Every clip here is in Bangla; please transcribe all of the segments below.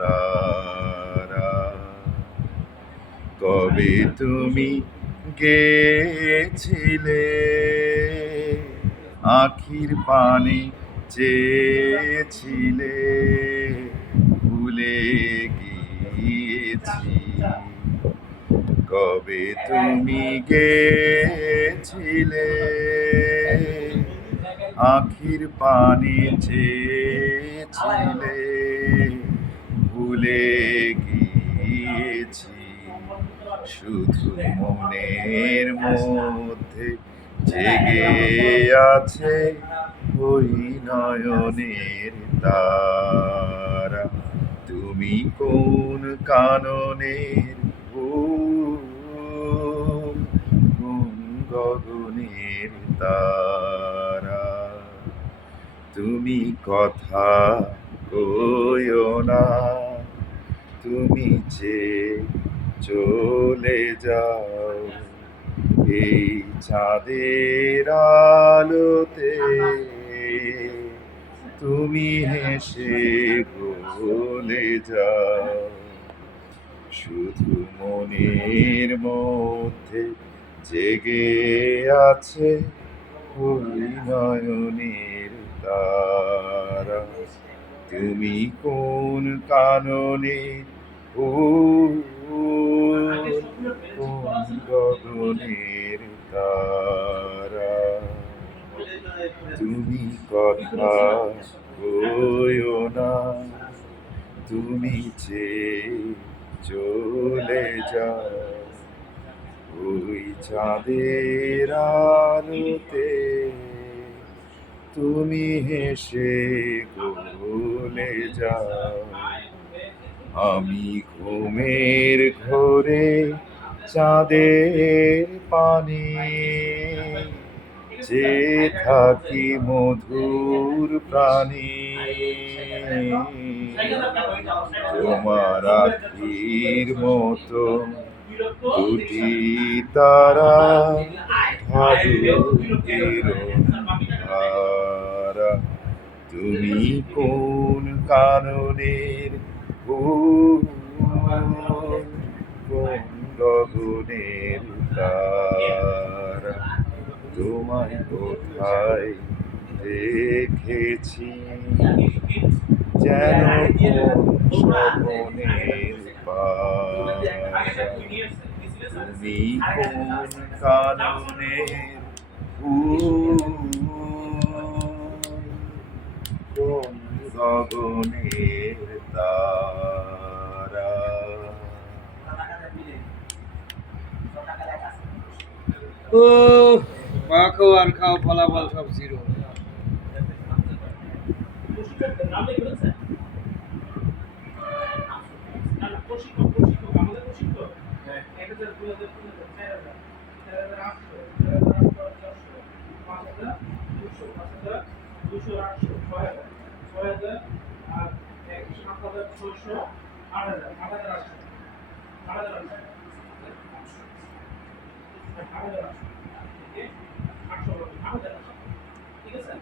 তারা। কবে তুমি গেছিলে? আখির পানি চেয়েছিলে। ভুলে গিয়েছি। কবে তুমি গেছিলে? আখির পানি চেয়েছিলে। ভুলে গিয়েছি। শুধু মনের মধ্যে জেগে আছে ওই নয়নের তারা। তুমি কোন কাননের কোন গগনের তারা? তুমি কথা কইও না। তুমি যে চলে যাও এই চাঁদের আলোতে, তুমি হেসে গলে যাও। শুধু মনের মধ্যে জেগে আছে নয়নের তারা। তুমি কোন কাননে ও কোন গগনের তারা? তুমি কথা কইও না, তুমি যে চলে যাও। ওই চাঁদের আলোতে তুমি হেসে গলে যাও। আমি ঘুমের ঘোরে চাঁদের পানি যে থাকি মধুর প্রাণী। তোমার আখির মতো দুটি তারা তুমি কোন কারণের গগনের তারা তোমায় কোথায় দেখেছি? যেন স্বপনের তুমি কোন কারণে গগনের তারা। ও মাখো আর খাও ফলাফল সব জিরো। ঠিক আটশো আট হাজার আটশো ঠিক আছে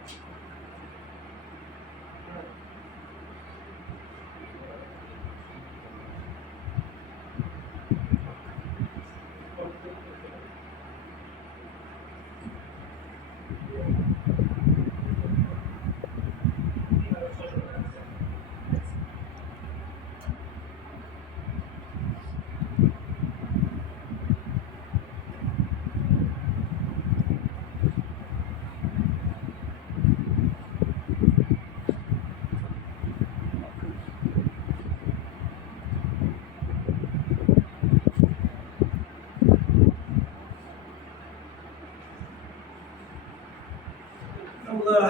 আল্লাহ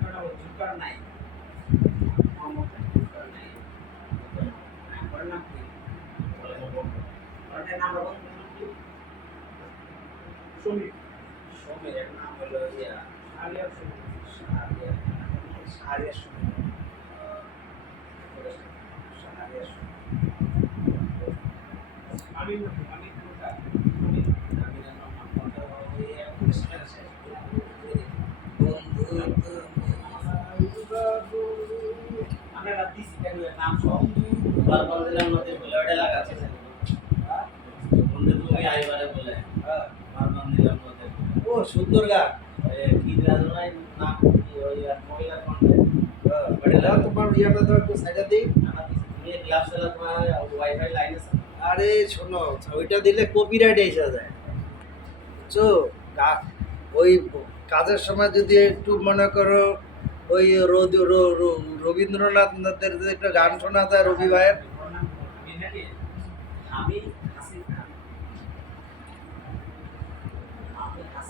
সমীর আমি আমি কোনটা আমি আমরা রাত দিছি কেন এর নাম সব ও, সুন্দর গান। তোমার ইয়াটা দাও একটু সাইডে দিই। আরে শোনো ওইটা দিলে কপিরাইট এসে যায়। বুঝছ? ওই কাজের সময় যদি একটু মনে করো ওই রো- রো- রো- রবীন্দ্রনাথের একটা গান শোনা যায় রবি ভাইয়ের। আমি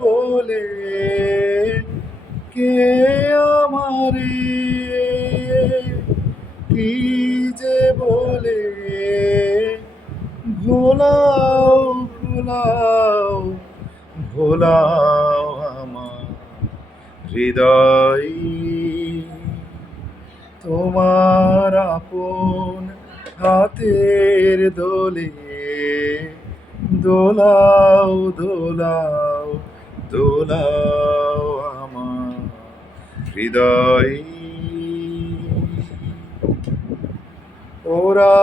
বলে, কে আমারে? কি যে বলে? ভোলাও ভোলাও ভোলাও আমার হৃদয়। তোমার আপন হাতের দোলে দোলাও দোলাও দোলাও আমার হৃদয়। ওরা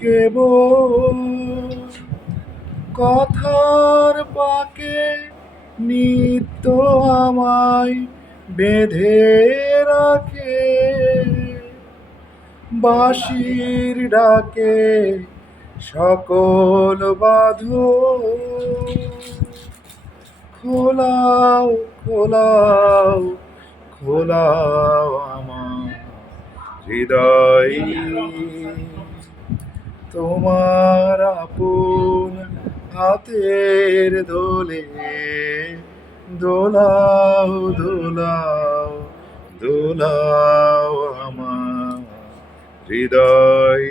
কেবল কথার পাকে নিত্য আমায় বেঁধে রাখে। বাঁশির ডাকে সকল বাধো। খোলাও খোলাও খোলাও আমার হৃদয়। তোমার আপন হাতের দোলে দোলাও দোলাও দোলাও আমার হৃদয়।